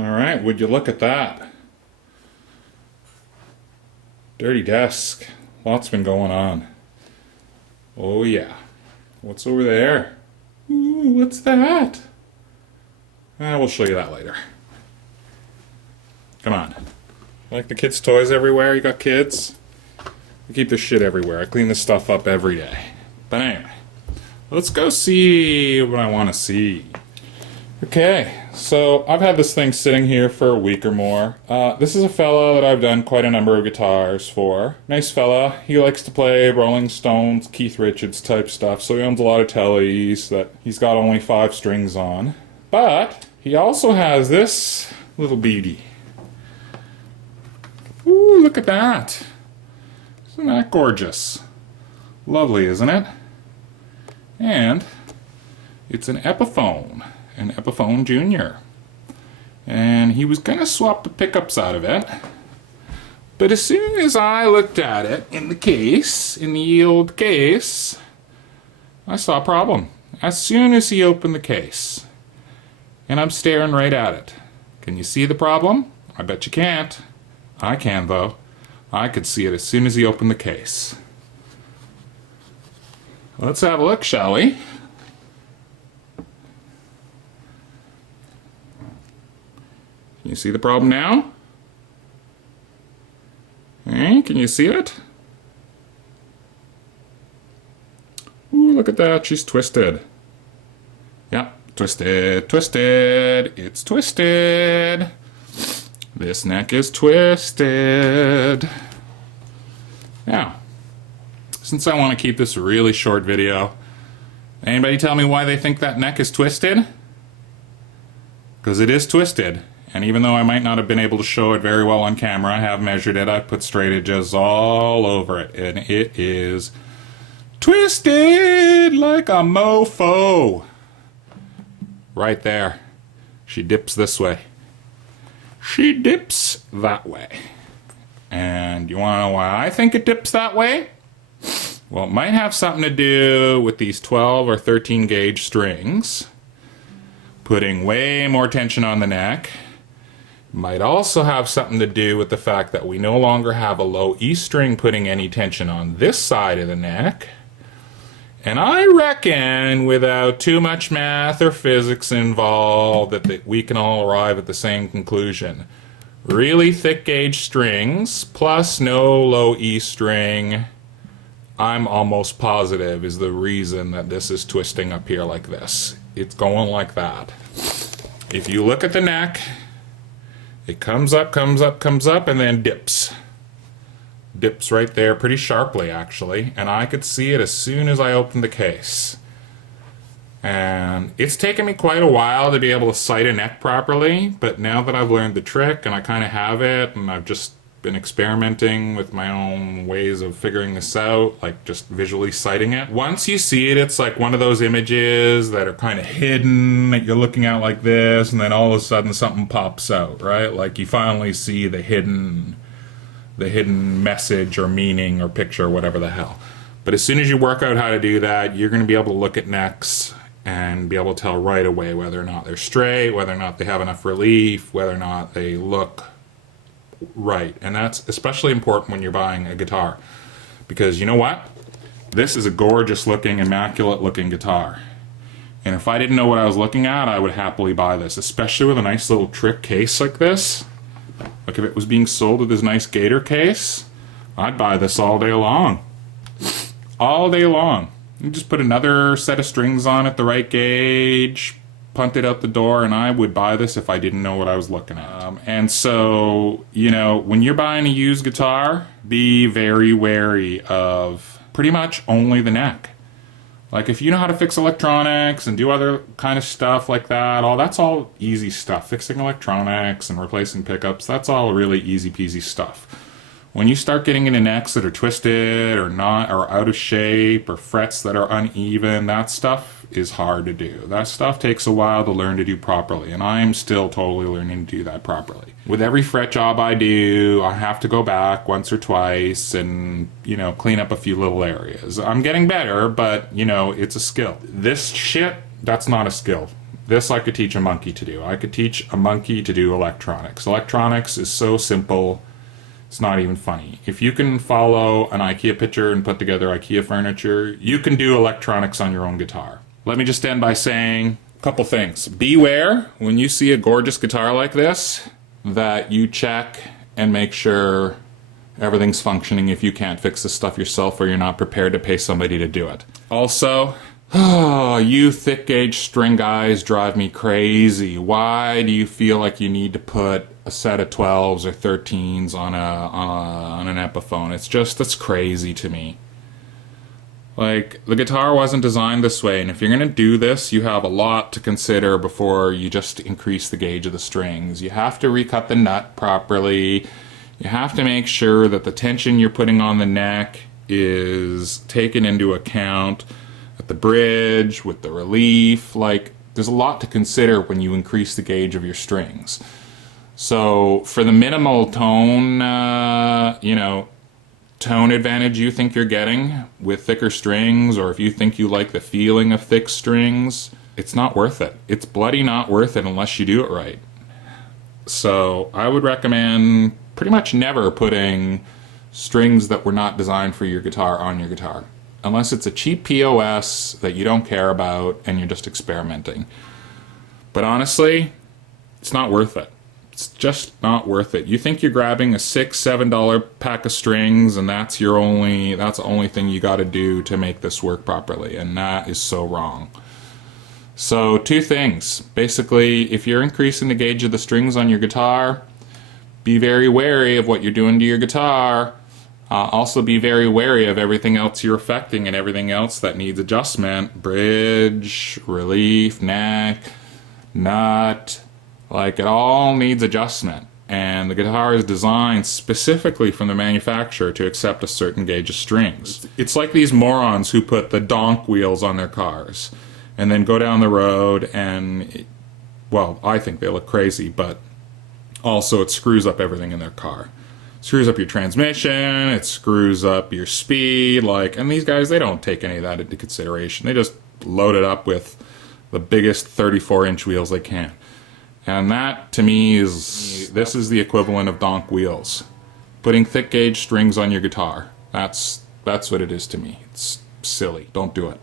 Alright, would you look at that? Dirty desk. Lots been going on. Oh yeah. What's over there? Ooh, what's that? We'll show you that later. Come on. Like the kids' toys everywhere? You got kids? I keep this shit everywhere. I clean this stuff up every day. But anyway, let's go see what I want to see. Okay, so I've had this thing sitting here for a week or more. This is a fella that I've done quite a number of guitars for. Nice fella. He likes to play Rolling Stones, Keith Richards type stuff, so he owns a lot of tellies that he's got only 5 strings on. But he also has this little beauty. Ooh, look at that. Isn't that gorgeous? Lovely, isn't it? And it's an Epiphone. An Epiphone Junior. And he was gonna swap the pickups out of it. But as soon as I looked at it in the case, in the old case, I saw a problem. As soon as he opened the case. And I'm staring right at it. Can you see the problem? I bet you can't. I can though. I could see it as soon as he opened the case. Let's have a look, shall we? Can you see the problem now? Hey, can you see it? Ooh, look at that, she's twisted. Yep, twisted, twisted, it's twisted. This neck is twisted. Now, since I want to keep this a really short video, anybody tell me why they think that neck is twisted? Because it is twisted. And even though I might not have been able to show it very well on camera, I have measured it, I've put straight edges all over it, and it is twisted like a mofo. Right there. She dips this way. She dips that way. And you want to know why I think it dips that way? Well, it might have something to do with these 12 or 13 gauge strings putting way more tension on the neck. Might also have something to do with the fact that we no longer have a low E string putting any tension on this side of the neck. And I reckon without too much math or physics involved that we can all arrive at the same conclusion. Really thick gauge strings plus no low E string, I'm almost positive is the reason that this is twisting up here like this. It's going like that. If you look at the neck, it comes up, comes up, comes up, and then dips. Dips right there pretty sharply, actually. And I could see it as soon as I opened the case. And it's taken me quite a while to be able to sight a neck properly, but now that I've learned the trick and I kind of have it, and I've just been experimenting with my own ways of figuring this out, like just visually sighting it. Once you see it, it's like one of those images that are kind of hidden, that you're looking at like this, and then all of a sudden something pops out, right? Like you finally see the hidden message or meaning or picture or whatever the hell. But as soon as you work out how to do that, you're going to be able to look at necks and be able to tell right away whether or not they're straight, whether or not they have enough relief, whether or not they look right. And that's especially important when you're buying a guitar, because you know what? This is a gorgeous looking, immaculate looking guitar. And if I didn't know what I was looking at, I would happily buy this, especially with a nice little trick case like this. Like if it was being sold with this nice gator case, I'd buy this all day long. All day long. You just put another set of strings on it, the right gauge, punt it out the door, and I would buy this if I didn't know what I was looking at. And so, you know, when you're buying a used guitar, be very wary of pretty much only the neck. Like if you know how to fix electronics and do other kind of stuff like that, that's all easy stuff. Fixing electronics and replacing pickups, that's all really easy peasy stuff. When you start getting into necks that are twisted or not, or out of shape, or frets that are uneven, that stuff is hard to do. That stuff takes a while to learn to do properly, and I'm still totally learning to do that properly. With every fret job I do, I have to go back once or twice and, you know, clean up a few little areas. I'm getting better, but, you know, it's a skill. This shit, that's not a skill. This I could teach a monkey to do. I could teach a monkey to do electronics. Electronics is so simple, it's not even funny. If you can follow an IKEA picture and put together IKEA furniture, you can do electronics on your own guitar. Let me just end by saying a couple things. Beware when you see a gorgeous guitar like this that you check and make sure everything's functioning if you can't fix this stuff yourself or you're not prepared to pay somebody to do it. Also, you thick gauge string guys drive me crazy. Why do you feel like you need to put a set of 12s or 13s on an Epiphone? That's crazy to me. Like, the guitar wasn't designed this way, and if you're going to do this, you have a lot to consider before you just increase the gauge of the strings. You have to recut the nut properly. You have to make sure that the tension you're putting on the neck is taken into account at the bridge, with the relief. Like, there's a lot to consider when you increase the gauge of your strings. So for the minimal tone, tone advantage you think you're getting with thicker strings, or if you think you like the feeling of thick strings, it's not worth it. It's bloody not worth it unless you do it right. So I would recommend pretty much never putting strings that were not designed for your guitar on your guitar, unless it's a cheap POS that you don't care about and you're just experimenting. But honestly, it's not worth it. It's just not worth it. You think you're grabbing a $6-7 pack of strings and that's the only thing you got to do to make this work properly, and that is so wrong. So two things. Basically, if you're increasing the gauge of the strings on your guitar, be very wary of what you're doing to your guitar. Also be very wary of everything else you're affecting and everything else that needs adjustment. Bridge, relief, neck, nut. Like, it all needs adjustment. And the guitar is designed specifically from the manufacturer to accept a certain gauge of strings. It's like these morons who put the DONK wheels on their cars and then go down the road and, well, I think they look crazy, but also it screws up everything in their car. It screws up your transmission, it screws up your speed, and these guys, they don't take any of that into consideration. They just load it up with the biggest 34-inch wheels they can. And that, to me, this is the equivalent of DONK wheels. Putting thick gauge strings on your guitar. That's what it is to me. It's silly. Don't do it.